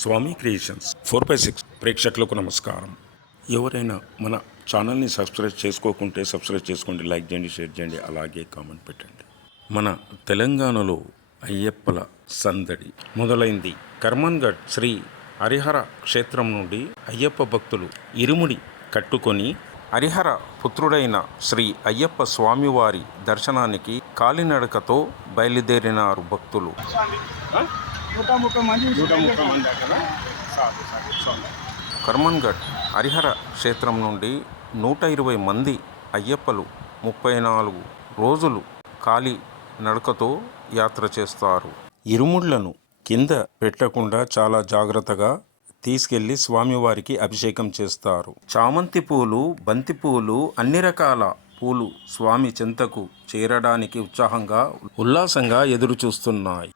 స్వామి creations 4/6 ప్రేక్షకులకు నమస్కారం. ఎవరైనా మన ఛానల్ని సబ్స్క్రైబ్ చేసుకోకుంటే సబ్స్క్రైబ్ చేసుకోండి, లైక్ చేయండి, షేర్ చేయండి, అలాగే కామెంట్ పెట్టండి. మన తెలంగాణలో అయ్యప్పల సందడి మొదలైంది. కర్మన్ఘట్ శ్రీ హరిహర క్షేత్రం నుండి అయ్యప్ప భక్తులు ఇరుముడి కట్టుకొని హరిహర పుత్రుడైన శ్రీ అయ్యప్ప స్వామివారి దర్శనానికి కాలినడకతో బయలుదేరినారు భక్తులు. కర్మన్ఘట్ హరిహర క్షేత్రం నుండి 120 మంది అయ్యప్పలు 34 రోజులు కాలి నడకతో యాత్ర చేస్తారు. ఇరుముళ్లను కింద పెట్టకుండా చాలా జాగ్రత్తగా తీసుకెళ్లి స్వామివారికి అభిషేకం చేస్తారు. చామంతి పూలు, బంతి పూలు, అన్ని రకాల పూలు స్వామి చెంతకు చేరడానికి ఉత్సాహంగా ఉల్లాసంగా ఎదురు చూస్తున్నాయి.